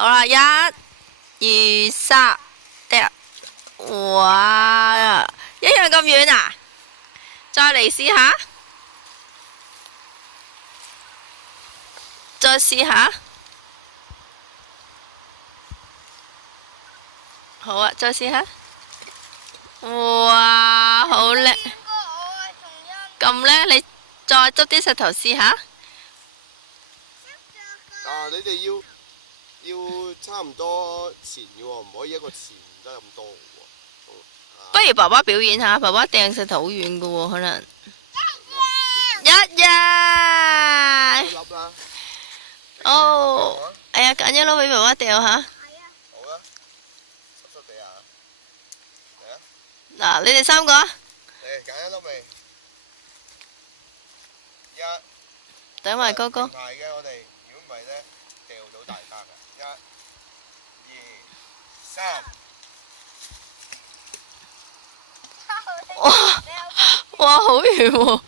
好啦，一、二、三，掉。哇，一樣咁遠啊！再嚟試下，再試下。好啊，再試下。哇，好叻！咁叻，你再執啲石頭試下。你哋要差唔多前嘅喎，唔可以一個前得咁多嘅喎。不如爸爸表演下，爸爸掟石頭好遠嘅喎，可能。一呀！一粒啦。哦，哎呀，揀一粒俾爸爸掉下。好啊，濕濕地啊。嚟啊！嗱，你哋3個啊。嚟揀一粒未？等埋哥哥。排嘅我哋，如果唔係咧，掉到大家㗎。1、2、3。哇！哇，好遠喎！